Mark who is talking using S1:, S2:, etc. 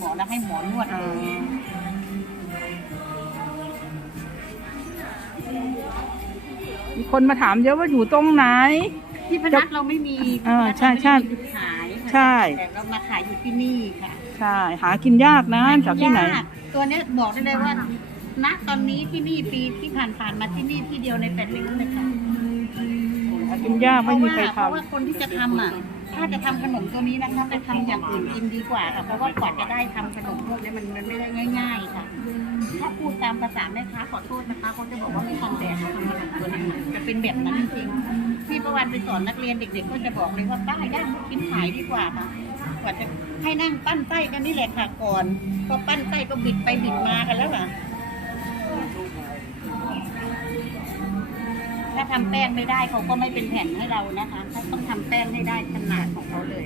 S1: หมอแล้วให้หมอนวด
S2: อ๋
S1: เล
S2: อยมีคนมาถามเยอะว่าอยู่ตรงไหน
S1: ที่พนักเราไม่มี
S2: เออใช่ใช่
S1: ที่พนักเราไม่มีจุดขายค่ะ
S2: ใช่
S1: แต่เรามาขายอยู่ที่นี่ค่ะ
S2: ใช่ หากินยากนะจากที่ไหน
S1: ยากตัวเนี้ยบอกได้เลยว่าณตอนนี้ที่นี่ปีที่ผ่านๆมาที่นี่ที่เดียวในแปดริ้วเลยค่ะ
S2: หากินยากไม่มีใคร
S1: เพราะว่า
S2: ทำ
S1: คนที่จะทำอะ ถ้าจะทำขนมตัวนี้นะคะไปทำอย่างอื่นกินดีกว่าค่ะ เพราะว่ากว่าจะได้ทำขนมพวกนี้มันมันไม่ได้ง่าย ๆ ค่ะ ถ้าพูดตามภาษาแม่ค้าขอโทษนะคะเขาจะบอกว่าไม่ทำแบบเขาทำขนมตัวนี้จะเป็นแบบนั้นจริงๆที่ประวันไปสอนนักเรียนเด็ก ๆ ก็จะบอกเลยว่าป้าย่างลูกชิ้นขายดีกว่าค่ะกว่าจะให้นั่งปั้นไส้กันนี่แหละค่ะก่อนพอปั้นไส้ก็บิดไปบิดมากันแล้วค่ะ ถ้าทำแป้งไม่ได้เขาก็ไม่เป็นแผ่นให้เรานะคะ ถ้าต้องทำแป้งให้ได้ขนาดของเขาเลย